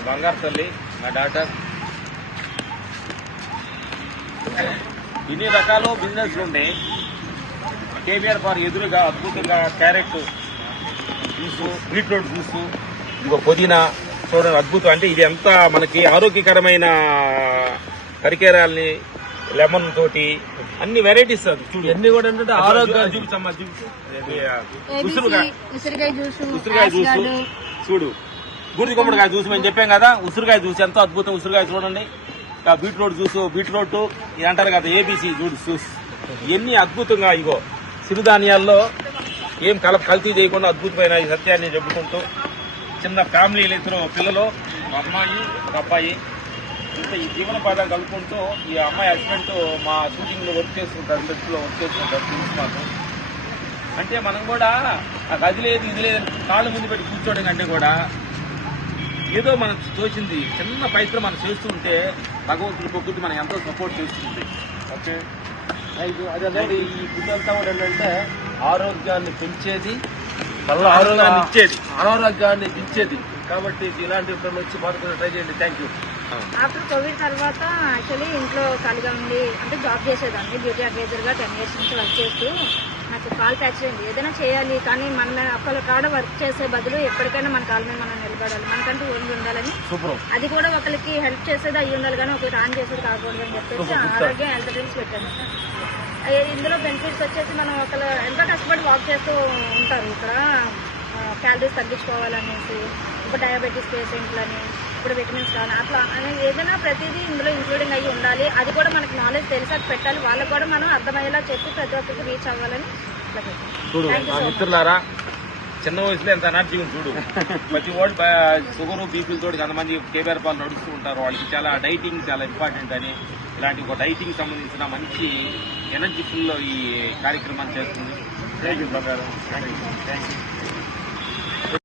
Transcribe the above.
మా బంగారు తల్లి, మా డాటర్. ఇన్ని రకాల బిజినెస్లు ఉన్నాయి. కేబీఆర్ పార్క్ ఎదురుగా అద్భుతంగా క్యారెట్ జ్యూసు, బీట్రూట్ జ్యూసు, ఇదిగో పుదీనా చూడండి అద్భుతం. అంటే ఇది ఎంత మనకి ఆరోగ్యకరమైన కరికేరాల్ని లెమన్ తోటి అన్ని వెరైటీస్ చూడు. ఎన్ని కూడా ఏంటంటే ఆరోగ్య ఉసిరికాయ జ్యూసు చూడు, గుడి గుమ్మడికాయ జ్యూస్ మేము చెప్పాం కదా. ఉసిరికాయ జ్యూస్ ఎంతో అద్భుతం. ఉసిరికాయ చూడండి. బీట్రూట్ జ్యూస్, బీట్రూట్ ఇది అంటారు కదా ఏబీసీ జ్యూస్. ఇవన్నీ అద్భుతంగా ఇగో సిరుధాన్యాల్లో ఏం కల్తీ చేయకుండా అద్భుతమైన ఈ సత్యాన్ని చెప్పుకుంటూ చిన్న ఫ్యామిలీలు, ఇద్దరు పిల్లలు, ఒక అమ్మాయి ఒక అబ్బాయి, ఇంత ఈ జీవనోపాధం కలుపుకుంటూ ఈ అమ్మాయి హస్బెండ్ మా షూటింగ్ లో వర్క్ చేస్తుంటారు, ఇండస్ట్రీలో వర్క్ చేస్తుంటారు. తెలుసు మాకు. అంటే మనం కూడా అది లేదు ఇది లేదు కాళ్ళ ముందు పెట్టి కూర్చోవడం కంటే కూడా ఏదో మనకు తోచింది చిన్న ప్రయత్నం మనం చేస్తూ ఉంటే భగవంతుడి ప్రకృతి మనం ఎంతో సపోర్ట్ చేస్తుంది. ఓకే, అదే ఈ ఫుడ్ అంతా కూడా ఏంటంటే ఆరోగ్యాన్ని పెంచేది, ఆరోగ్యాన్ని ఇచ్చేది, అనారోగ్యాన్ని దించేది. కాబట్టి ఇలాంటి వచ్చి మాకు ట్రై చేయండి. Thank you. ఆఫ్టర్ కోవిడ్ తర్వాత యాక్చువల్లీ ఇంట్లో ఖాళీగా ఉండి అంటే జాబ్ చేసేదాన్ని. బ్యూటీ అడ్వైజర్గా 10 years నుంచి వర్క్ చేస్తూ నాకు కాల్ ఫ్రాక్చర్ అయింది. ఏదైనా చేయాలి కానీ మన ఒక్కళ్ళ కాడ వర్క్ చేసే బదులు ఎప్పటికైనా మన కాళ్ళ మీద మనం నిలబడాలి, మనకంటూ ఓన్గా ఉండాలని, అది కూడా ఒకరికి హెల్ప్ చేసేది అయ్యి ఉండాలి కానీ ఒకరికి ఆన్ చేసేది కాకూడదు అని చెప్పేసి ఆరోగ్యం హెల్త్ డ్రింక్స్ పెట్టాను. ఇందులో బెనిఫిట్స్ వచ్చేసి మనం ఒకళ్ళు ఎంతో కష్టపడి వాక్ చేస్తూ ఉంటారు. ఇక్కడ క్యాలరీస్ తగ్గించుకోవాలనేసి, ఇప్పుడు డయాబెటీస్ పేషెంట్లని, ఇప్పుడు విటమిన్స్ కానీ అట్లా ఏదైనా ప్రతిదీ ఇందులో ఇంక్లూడింగ్ అయ్యి ఉండాలి. అది కూడా మనకి నాలెడ్జ్ తెలిసాక పెట్టాలి. వాళ్ళకు కూడా మనం అర్థమయ్యేలా చెప్పి ప్రతి ఒక్కరికి రీచ్ అవ్వాలని ఇట్లా చూడు. మిత్రులారా, చిన్న వయసులో ఎంత ఎనర్జీ ఉంది చూడు. ప్రతి వాళ్ళు షుగర్ బీపీలతో కొంతమంది కేబీఆర్ పాలు నడుస్తూ ఉంటారు. వాళ్ళకి చాలా డైటింగ్ చాలా ఇంపార్టెంట్ అని ఇలాంటి ఒక డైటింగ్ సంబంధించిన మంచి ఎనర్జీ ఫుల్ ఈ కార్యక్రమాన్ని చేస్తుంది. థ్యాంక్ యూ ప్రకారం. Thank you.